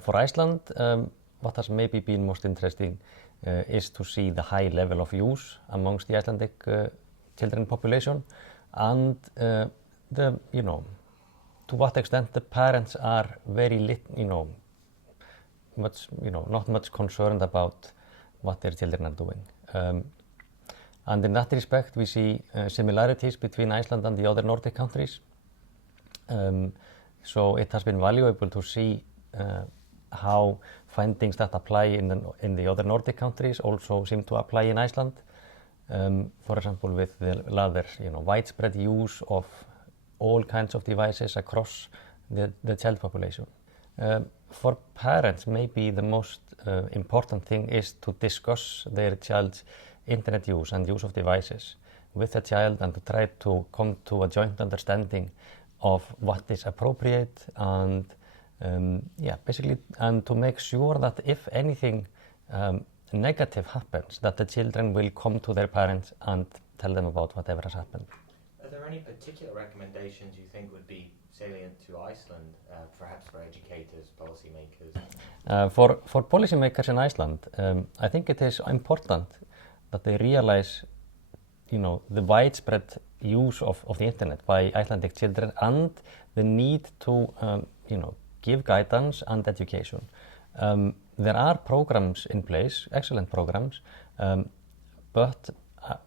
For Iceland, what has maybe been most interesting is to see the high level of use amongst the Icelandic children population, and to what extent the parents are very not much concerned about what their children are doing. And in that respect, we see similarities between Iceland and the other Nordic countries. So it has been valuable to see how findings that apply in the other Nordic countries also seem to apply in Iceland. For example, with the rather widespread use of all kinds of devices across the child population. For parents, maybe the most important thing is to discuss their child's internet use and use of devices with the child, and to try to come to a joint understanding of what is appropriate, and basically, and to make sure that if anything negative happens, that the children will come to their parents and tell them about whatever has happened. Are there any particular recommendations you think would be salient to Iceland, perhaps for educators, policymakers? For policymakers in Iceland, I think it is important that they realize, the widespread use of the internet by Icelandic children, and the need to, give guidance and education. There are programs in place, excellent programs, but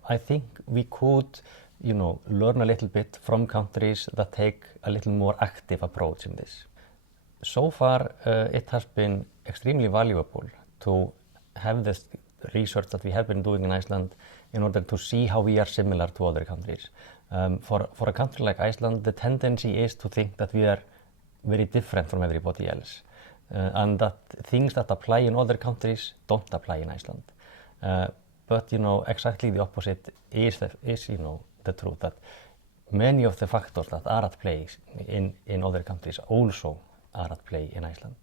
I think we could, learn a little bit from countries that take a little more active approach in this. So far, it has been extremely valuable to have this research that we have been doing in Iceland in order to see how we are similar to other countries. For a country like Iceland, the tendency is to think that we are very different from everybody else, and that things that apply in other countries don't apply in Iceland. But exactly the opposite is the truth, that many of the factors that are at play in other countries also are at play in Iceland.